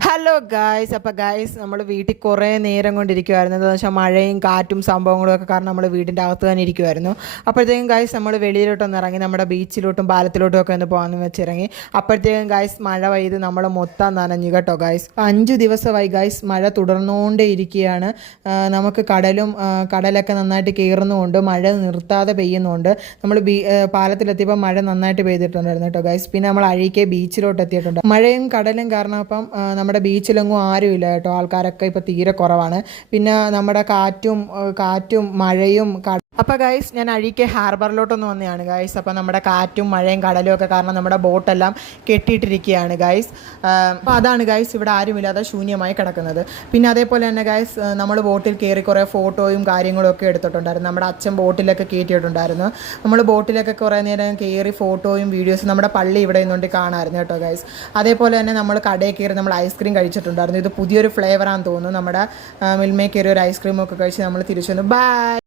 Hello guys അപ്പോൾ guys നമ്മൾ വീട്ടിൽ കുറേ നേരം കൊണ്ടിരിക്കുമായിരുന്നു എന്താണെന്ന് വെച്ചാൽ മഴയും കാറ്റും സംഭവങ്ങളും ഒക്കെ കാരണം നമ്മൾ വീടിന്റെ അകത്ത് തന്നെ ഇരിക്കുമായിരുന്നു അപ്പോഴത്തേക്കും ഗായ്സ് നമ്മൾ വെളിയിലോട്ടൊന്ന് ഇറങ്ങി നമ്മുടെ ബീച്ചിലോട്ടും പാലത്തിലോട്ടും ഒക്കെ ഒന്ന് പോകാമെന്ന് വെച്ചിറങ്ങി. അപ്പോഴത്തേക്കും ഗായ്സ് മഴ പെയ്ത് നമ്മൾ മൊത്തം നനഞ്ഞു കേട്ടോ ഗായ്സ് അഞ്ച് ദിവസമായി ഗായ്സ് മഴ തുടർന്നുകൊണ്ടേ ഇരിക്കുകയാണ്. നമുക്ക് കടലും കടലൊക്കെ നന്നായിട്ട് കയറുന്നുമുണ്ട്. മഴ നിർത്താതെ പെയ്യുന്നുണ്ട്. നമ്മൾ ബീ പാലത്തിലെത്തിയപ്പോൾ മഴ നന്നായിട്ട് പെയ്തിട്ടുണ്ടായിരുന്നു കേട്ടോ ഗായ്സ് പിന്നെ നമ്മൾ അഴീക്കെ ബീച്ചിലോട്ട് എത്തിയിട്ടുണ്ട് മഴയും കടലും കാരണം അപ്പം നമ്മുടെ ബീച്ചിലെങ്ങും ആരുമില്ല കേട്ടോ. ആൾക്കാരൊക്കെ ഇപ്പോൾ തീരെ കുറവാണ്. പിന്നെ നമ്മുടെ കാറ്റും കാറ്റും മഴയും അപ്പോൾ ഗൈസ് ഞാൻ അഴീക്കെ ഹാർബറിലോട്ടൊന്ന് വന്നതാണ് ഗൈസ് അപ്പോൾ നമ്മുടെ കാറ്റും മഴയും കടലും ഒക്കെ കാരണം നമ്മുടെ ബോട്ടെല്ലാം കെട്ടിയിട്ടിരിക്കുകയാണ് ഗൈസ് അപ്പോൾ അതാണ് ഗൈസ് ഇവിടെ ആരുമില്ലാതെ ശൂന്യമായി കിടക്കുന്നത്. പിന്നെ അതേപോലെ തന്നെ ഗൈസ് നമ്മൾ ബോട്ടിൽ കയറി കുറേ ഫോട്ടോയും കാര്യങ്ങളും ഒക്കെ എടുത്തിട്ടുണ്ടായിരുന്നു. നമ്മുടെ അച്ഛൻ ബോട്ടിലൊക്കെ കയറ്റിയിട്ടുണ്ടായിരുന്നു. നമ്മൾ ബോട്ടിലൊക്കെ കുറേ നേരം കയറി ഫോട്ടോയും വീഡിയോസും നമ്മുടെ പള്ളി ഇവിടെ നിന്നുകൊണ്ട് കാണാമായിരുന്നു കേട്ടോ ഗൈസ് അതേപോലെ തന്നെ നമ്മൾ കടയിൽ കയറി നമ്മൾ ഐസ്ക്രീം കഴിച്ചിട്ടുണ്ടായിരുന്നു. ഇത് പുതിയൊരു ഫ്ലേവറാണെന്ന് തോന്നുന്നു. നമ്മുടെ മിൽമേ കയറി ഒരു ഐസ്ക്രീം ഒക്കെ കഴിച്ച് നമ്മൾ തിരിച്ചു വന്നു. ബൈ